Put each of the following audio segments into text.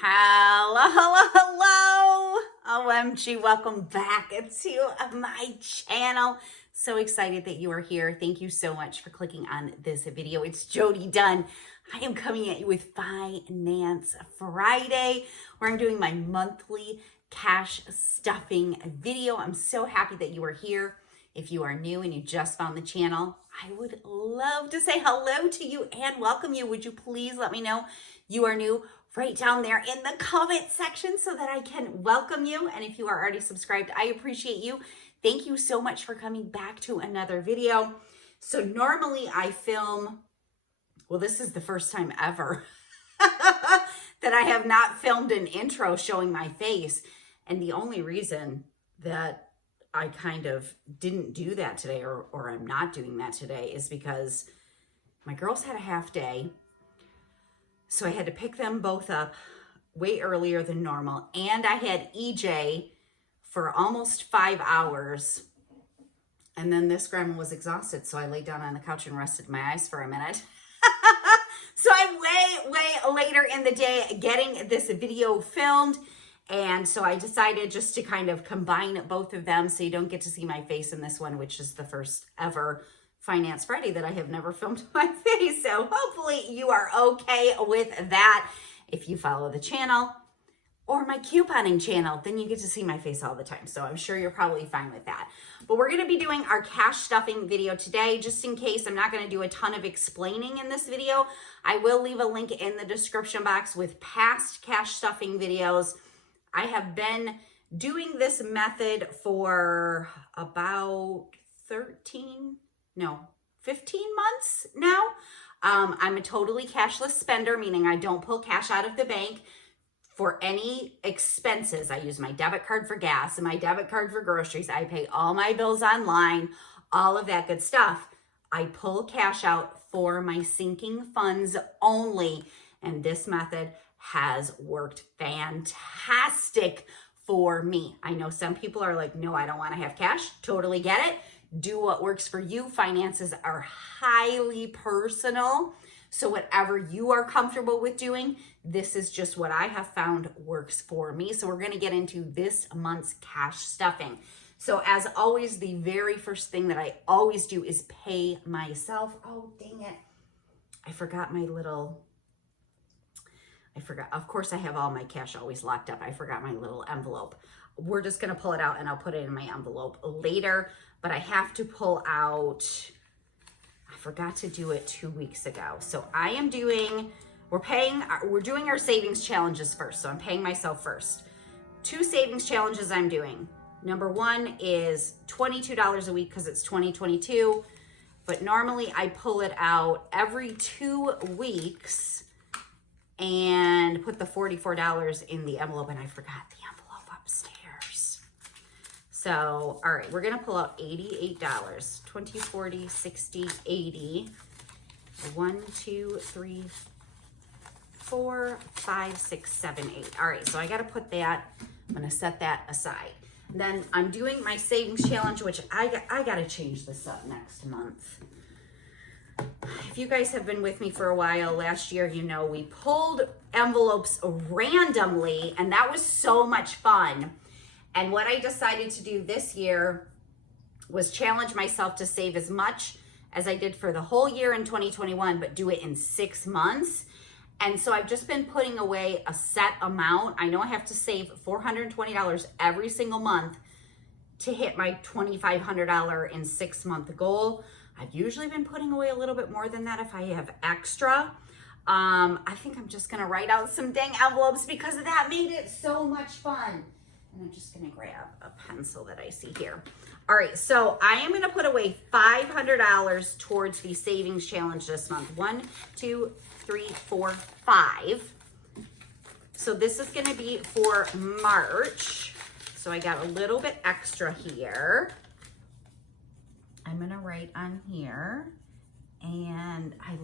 Hello. OMG, welcome back to my channel. So excited that you are here. Thank you so much for clicking on this video. It's Jody Dunn. I am coming at you with Finance Friday, where I'm doing my monthly cash stuffing video. I'm so happy that you are here. If you are new and you just found the channel, I would love to say hello to you and welcome you. Would you please let me know you are new right down there in the comment section so that I can welcome you. And if you are already subscribed, I appreciate you. Thank you so much for coming back to another video. So normally I film, well, this is the first time ever that I have not filmed an intro showing my face. And the only reason that I kind of didn't do that today, or I'm not doing that today, is because my girls had a half day. So I had to pick them both up way earlier than normal. And I had EJ for almost 5 hours. And then this grandma was exhausted. So I laid down on the couch and rested my eyes for a minute. So I'm way later in the day getting this video filmed. And so I decided just to kind of combine both of them so you don't get to see my face in this one, which is the first ever Finance Friday that I have never filmed my face. So hopefully you are okay with that. If you follow the channel or my couponing channel, then you get to see my face all the time. So I'm sure you're probably fine with that. But we're going to be doing our cash stuffing video today. Just in case, I'm not going to do a ton of explaining in this video. I will leave a link in the description box with past cash stuffing videos. I have been doing this method for about 15 months now. I'm a totally cashless spender, meaning I don't pull cash out of the bank for any expenses. I use my debit card for gas and my debit card for groceries. I pay all my bills online, all of that good stuff. I pull cash out for my sinking funds only, and this method has worked fantastic for me. I know some people are like, no, I don't want to have cash. Totally get it. Do what works for you. Finances are highly personal. So whatever you are comfortable with doing, this is just what I have found works for me. So we're going to get into this month's cash stuffing. So as always, the very first thing that I always do is pay myself. Oh, dang it. I forgot my little... Of course, I have all my cash always locked up. I forgot my little envelope. We're just going to pull it out and I'll put it in my envelope later. But I have to pull out, I forgot to do it 2 weeks ago. So I am doing, we're doing our savings challenges first. So I'm paying myself first. 2 savings challenges I'm doing. Number 1 is $22 a week because it's 2022. But normally I pull it out every 2 weeks and put the $44 in the envelope, and I forgot the envelope upstairs. So, all right, we're gonna pull out $88. 20, 40, 60, 80. 1, 2, 3, 4, 5, 6, 7, 8. All right, so I gotta put that, I'm gonna set that aside. Then I'm doing my savings challenge, which I gotta change this up next month. If you guys have been with me for a while, last year, you know, we pulled envelopes randomly, and that was so much fun. And what I decided to do this year was challenge myself to save as much as I did for the whole year in 2021, but do it in 6 months. And so I've just been putting away a set amount. I know I have to save $420 every single month to hit my $2,500 in 6-month goal. I've usually been putting away a little bit more than that if I have extra. I think I'm just gonna write out some dang envelopes because that made it so much fun. And I'm just gonna grab a pencil that I see here. All right, so I am gonna put away $500 towards the savings challenge this month. 1, 2, 3, 4, 5. So this is gonna be for March. So I got a little bit extra here. I'm gonna write on here, and I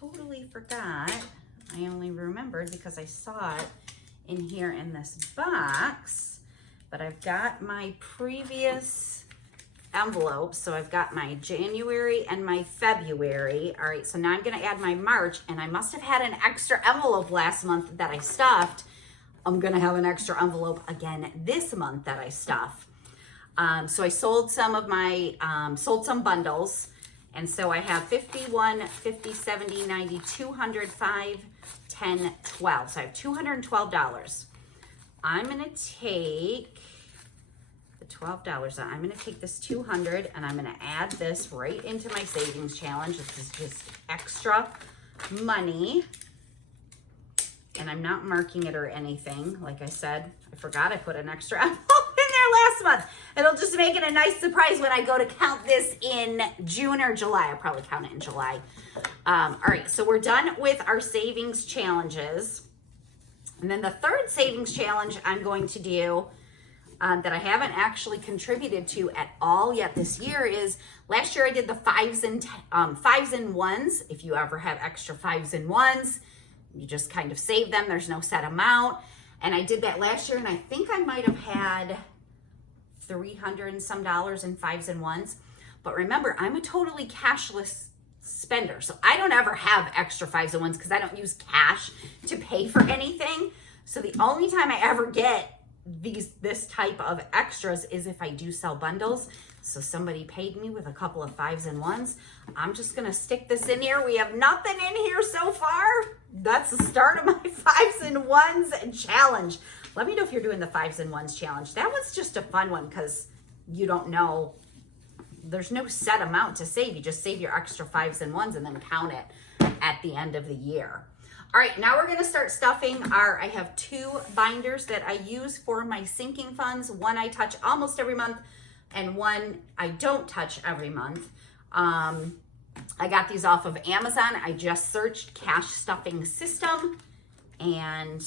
totally forgot, I only remembered because I saw it in here in this box, but I've got my previous envelopes. So I've got my January and my February. All right, so now I'm gonna add my March, and I must have had an extra envelope last month that I stuffed. I'm gonna have an extra envelope again this month that I stuff. So I sold some of my, sold some bundles. And so I have 51, 50, 70, 90, 200, 5, 10, 12. So I have $212. I'm gonna take the $12. I'm gonna take this 200 and I'm gonna add this right into my savings challenge. This is just extra money. And I'm not marking it or anything. Like I said, I forgot I put an extra envelope in there last month. It'll just make it a nice surprise when I go to count this in June or July. I'll probably count it in July. All right, so we're done with our savings challenges. And then the third savings challenge I'm going to do that I haven't actually contributed to at all yet this year is, last year I did the fives and ones. If you ever have extra fives and ones, you just kind of save them. There's no set amount. And I did that last year, and I think I might have had $300 and some in fives and ones. But remember, I'm a totally cashless spender. So I don't ever have extra fives and ones because I don't use cash to pay for anything. So the only time I ever get this type of extras is if I do sell bundles. So somebody paid me with a couple of fives and ones. I'm just gonna stick this in here. We have nothing in here so far. That's the start of my fives and ones challenge. Let me know if you're doing the fives and ones challenge. That one's just a fun one because you don't know, there's no set amount to save. You just save your extra fives and ones and then count it at the end of the year. All right, now we're gonna start stuffing I have 2 binders that I use for my sinking funds. One I touch almost every month and one I don't touch every month. I got these off of Amazon. I just searched cash stuffing system and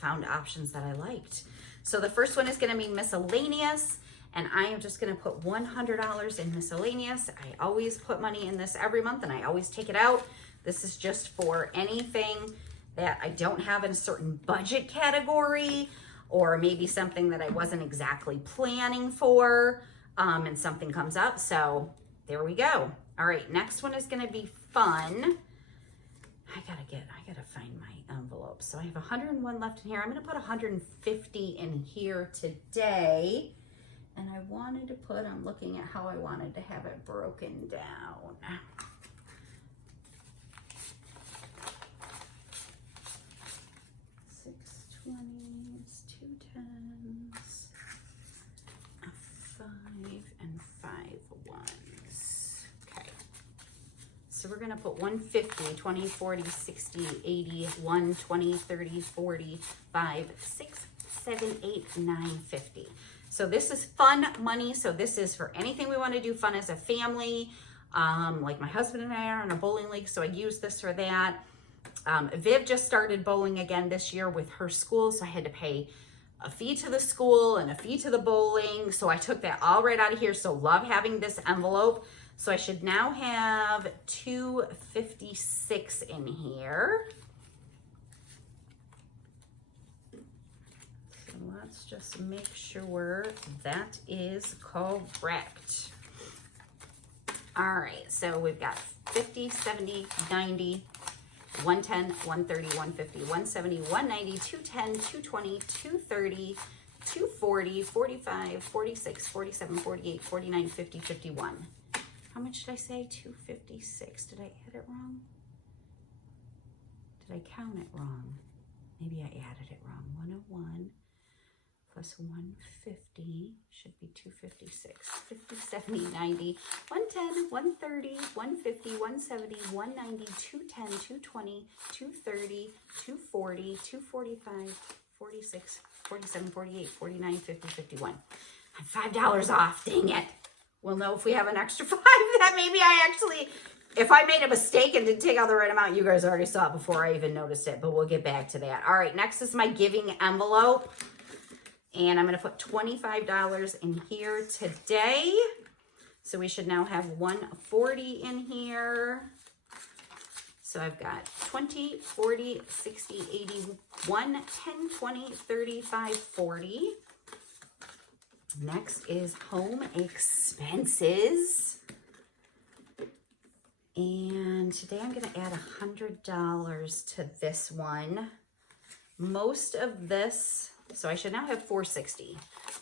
found options that I liked. So the first one is gonna be miscellaneous, and I am just gonna put $100 in miscellaneous. I always put money in this every month and I always take it out. This is just for anything that I don't have in a certain budget category, or maybe something that I wasn't exactly planning for, and something comes up. So there we go. All right, next one is gonna be fun. I gotta find my envelope. So I have 101 left in here. I'm gonna put 150 in here today. And I wanted to put, I'm looking at how I wanted to have it broken down. 20s, 2 10s, a 5 and 5 1s. Okay. So we're gonna put 150, 20, 40, 60, 80, 1, 20, 30, 40, 5, 6, 7, 8, 9, 50. So this is fun money. So this is for anything we want to do fun as a family. Like my husband and I are in a bowling league, so I use this for that. Viv just started bowling again this year with her school, so I had to pay a fee to the school and a fee to the bowling. So I took that all right out of here. So love having this envelope. So I should now have 256 in here. So let's just make sure that is correct. All right, so we've got 50, 70, 90, 110, 130, 150, 170, 190, 210, 220, 230, 240, 45, 46, 47, 48, 49, 50, 51. How much did I say? 256. Did I add it wrong? Did I count it wrong? Maybe I added it wrong. 101 plus 150 should be 256. 50, 70, 90, 110, 130, 150, 170, 190, 210, 220, 230, 240, 245, 46, 47, 48, 49, 50, 51. I'm $5 off, dang it. We'll know if we have an extra 5 that maybe I actually, if I made a mistake and didn't take out the right amount, you guys already saw it before I even noticed it, but we'll get back to that. All right, next is my giving envelope. And I'm gonna put $25 in here today. So we should now have 140 in here. So I've got 20, 40, 60, 80, 1, 10, 20, 35, 40. Next is home expenses. And today I'm going to add $100 to this one. Most of this, so I should now have 460.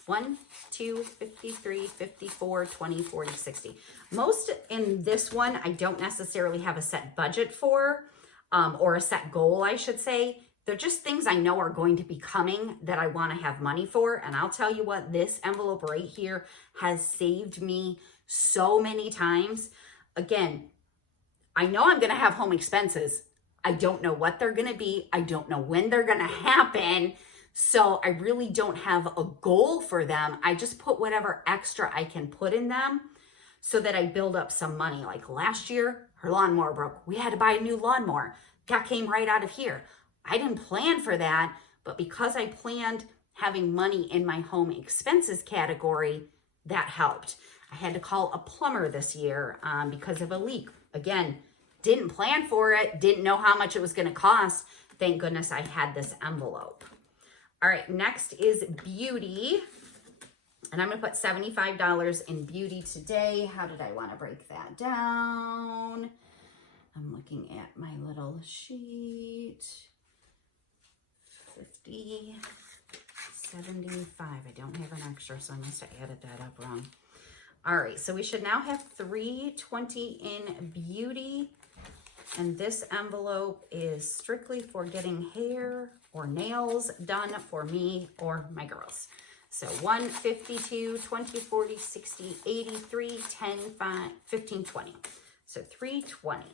1, 2, 53, 54, 20, 40, 60. Most in this one, I don't necessarily have a set budget for, or a set goal, I should say. They're just things I know are going to be coming that I want to have money for. And I'll tell you what, this envelope right here has saved me so many times. Again, I know I'm going to have home expenses. I don't know what they're going to be. I don't know when they're going to happen. So I really don't have a goal for them. I just put whatever extra I can put in them so that I build up some money. Like last year, her lawnmower broke. We had to buy a new lawnmower. That came right out of here. I didn't plan for that, but because I planned having money in my home expenses category, that helped. I had to call a plumber this year because of a leak. Again, didn't plan for it, didn't know how much it was going to cost. Thank goodness I had this envelope. All right, next is beauty. And I'm going to put $75 in beauty today. How did I want to break that down? I'm looking at my little sheet. 50, 75. I don't have an extra, so I must have added that up wrong. All right, so we should now have $320 in beauty. And this envelope is strictly for getting hair or nails done for me or my girls. So 1, 52, 20, 40, 60, 83, 10, 5, 15, 20. So 320.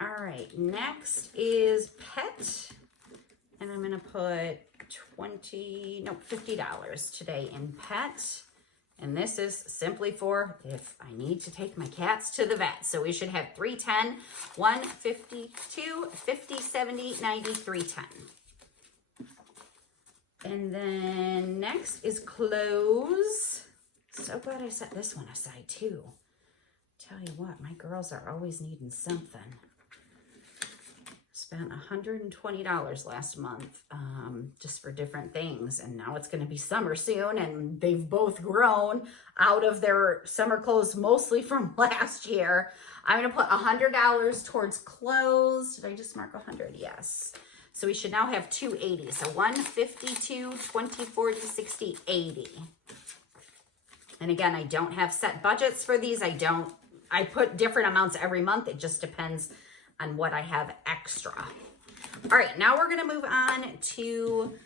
All right, next is pet. And I'm going to put $50 today in pet. And this is simply for if I need to take my cats to the vet. So we should have 310, 1, 52, 50, 70, 90, 310. And then next is clothes. So glad I set this one aside too. Tell you what, my girls are always needing something. Spent $120 last month just for different things. And now it's going to be summer soon. And they've both grown out of their summer clothes, mostly from last year. I'm going to put $100 towards clothes. Did I just mark 100? Yes. So we should now have 280. So 152, 20, 40, 60, 80. And again, I don't have set budgets for these. I put different amounts every month. It just depends on what I have extra. All right, now we're gonna move on to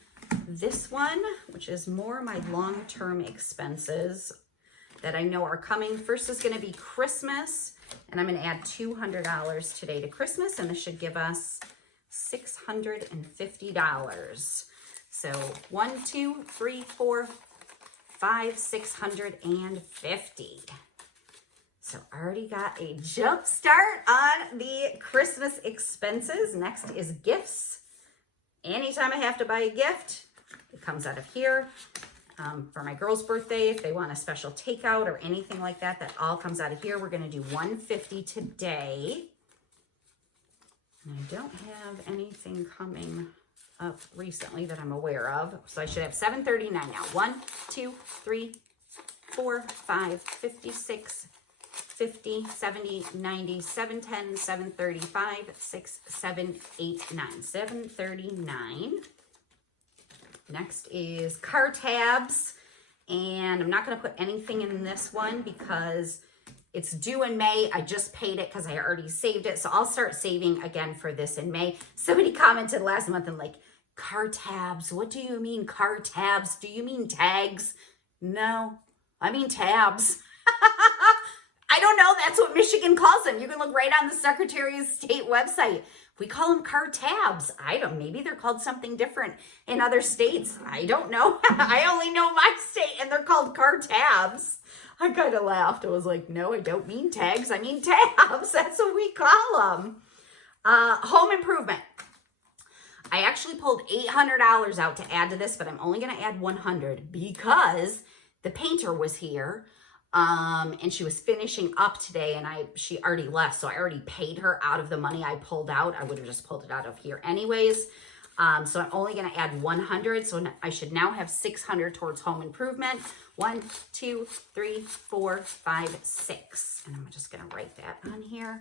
this one, which is more my long-term expenses that I know are coming. First is gonna be Christmas, and I'm gonna add $200 today to Christmas, and this should give us $650. So 1, 2, 3, 4, 5, 650. So I already got a jump start on the Christmas expenses. Next is gifts. Anytime I have to buy a gift, it comes out of here. For my girl's birthday, if they want a special takeout or anything like that, that all comes out of here. We're gonna do $150 today. And I don't have anything coming up recently that I'm aware of. So I should have $739 now. 1, 2, 3, 4, 5, 56, 50, 70, 90, 710, 735, 6, 7, 8, 9. 739. Next is car tabs. And I'm not going to put anything in this one because it's due in May. I just paid it because I already saved it. So I'll start saving again for this in May. Somebody commented last month and like, car tabs. What do you mean car tabs? Do you mean tags? No, I mean tabs. I don't know. That's what Michigan calls them. You can look right on the Secretary of State website. We call them car tabs. I don't, maybe they're called something different in other states. I don't know. I only know my state and they're called car tabs. I kind of laughed. I was like, no, I don't mean tags. I mean tabs. That's what we call them. Home improvement. I actually pulled $800 out to add to this, but I'm only going to add $100 because the painter was here. And she was finishing up today and she already left. So I already paid her out of the money I pulled out. I would have just pulled it out of here anyways. So I'm only going to add 100. So I should now have 600 towards home improvement. 1, 2, 3, 4, 5, 6. And I'm just going to write that on here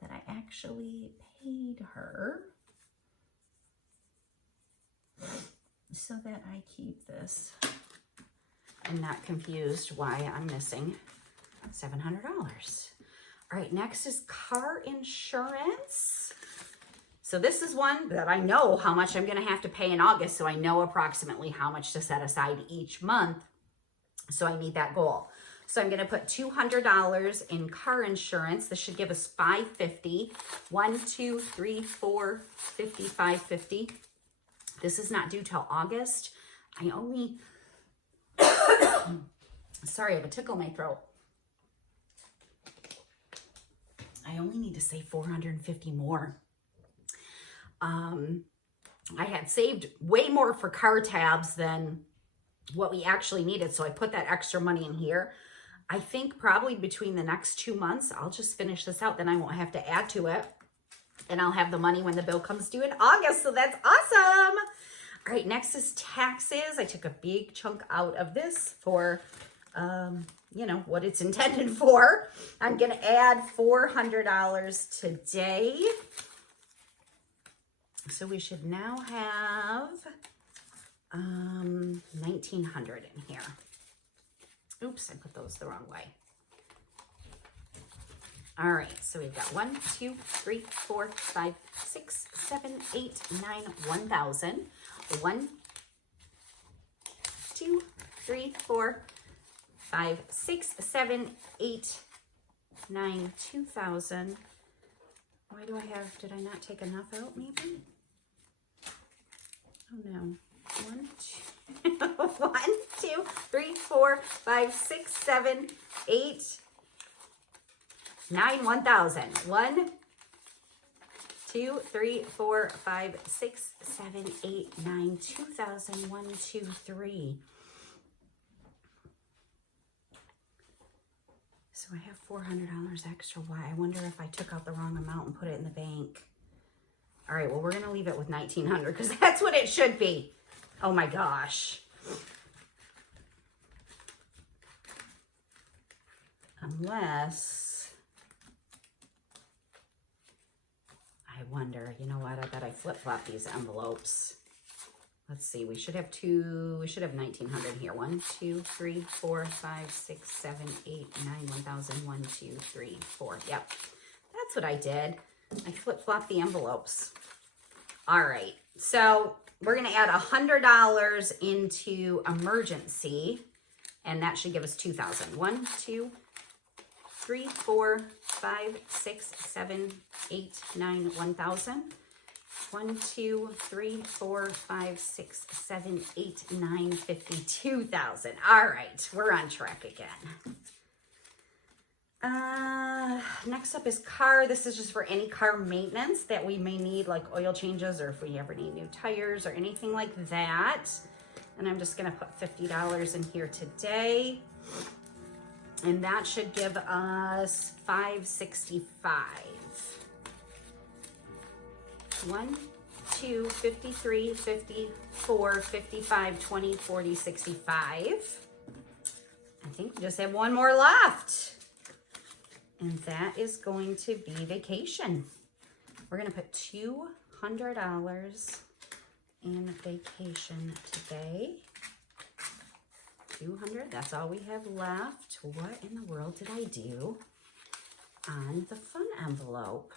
that I actually paid her so that I keep this and not confused why I'm missing $700. All right, next is car insurance. So this is one that I know how much I'm gonna have to pay in August, so I know approximately how much to set aside each month. So I need that goal. So I'm gonna put $200 in car insurance. This should give us $550. 1, 2, 3, 4, 50, $550. This is not due till August. I only, sorry, I have a tickle in my throat. I only need to save $450 more. I had saved way more for car tabs than what we actually needed. So I put that extra money in here. I think probably between the next 2 months, I'll just finish this out. Then I won't have to add to it. And I'll have the money when the bill comes due in August. So that's awesome. All right, next is taxes. I took a big chunk out of this for, you know, what it's intended for. I'm going to add $400 today. So we should now have 1,900 in here. Oops, I put those the wrong way. All right, so we've got 1, 2, 3, 4, 5, 6, 7, 8, 9, 1,000. 1, 2, 3, 4, 5, 6, 7, 8, 9, 2,000. Why do I have, did I not take enough out maybe? Oh no. 1, 2, 3, 4, 5, 6, 7, 8, 9, 1,000. 1, 2, 3, 4, 5, 6, 7, 8, 9, 2,000. 1, 2, 3. So I have $400 extra. Why? I wonder if I took out the wrong amount and put it in the bank. All right, well, we're going to leave it with 1,900 because that's what it should be. Oh my gosh. Unless, I wonder, you know what? I bet I flip-flop these envelopes. Let's see, we should have 1,900 here. 1, 2, 3, 4, 5, 6, 7, 8, 9, 1,000. 1, 2, 3, 4. Yep, that's what I did. I flip-flopped the envelopes. All right, so we're gonna add $100 into emergency, and that should give us 2,000. 1, 2, 3, 4, 5, 6, 7, 8, 9, 1,000. 1, 2, 3, 4, 5, 6, 7, 8, 9, 52,000. All right, we're on track again. Next up is car. This is just for any car maintenance that we may need, like oil changes, or if we ever need new tires or anything like that. And I'm just gonna put $50 in here today. And that should give us $565. 1, 2, 53, 54, 55, 20, 40, 65. I think we just have one more left. And that is going to be vacation. We're going to put $200 in vacation today. 200, that's all we have left. What in the world did I do on the fun envelope?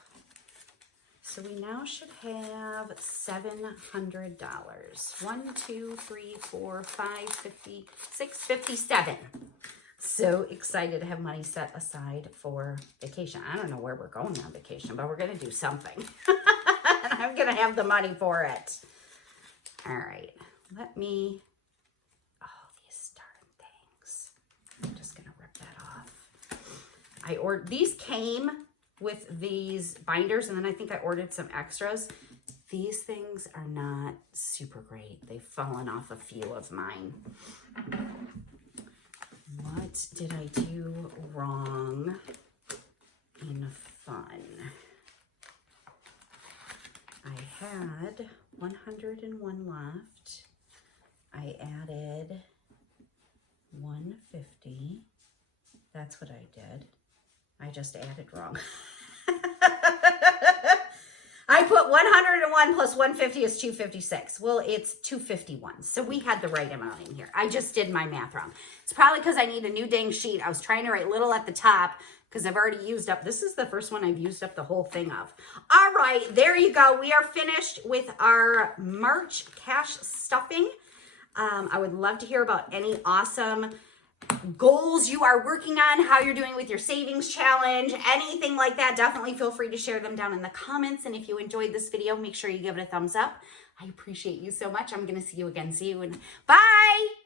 So we now should have $700. 1, 2, 3, 4, 5, 56, 57. So excited to have money set aside for vacation. I don't know where we're going on vacation, but we're going to do something. I'm going to have the money for it. All right, let me, oh, these darn things. I'm just going to rip that off. These came with these binders, and then I think I ordered some extras. These things are not super great. They've fallen off a few of mine. What did I do wrong in fun? I had 101 left. I added 150. That's what I did. I just added wrong. I put 101 plus 150 is 256. Well, it's 251. So we had the right amount in here. I just did my math wrong. It's probably because I need a new dang sheet. I was trying to write little at the top because I've already used up. This is the first one I've used up the whole thing of. All right, there you go. We are finished with our March cash stuffing. I would love to hear about any awesome goals you are working on, how you're doing with your savings challenge, anything like that. Definitely feel free to share them down in the comments. And if you enjoyed this video, make sure you give it a thumbs up. I appreciate you so much. I'm going to see you again soon. Bye.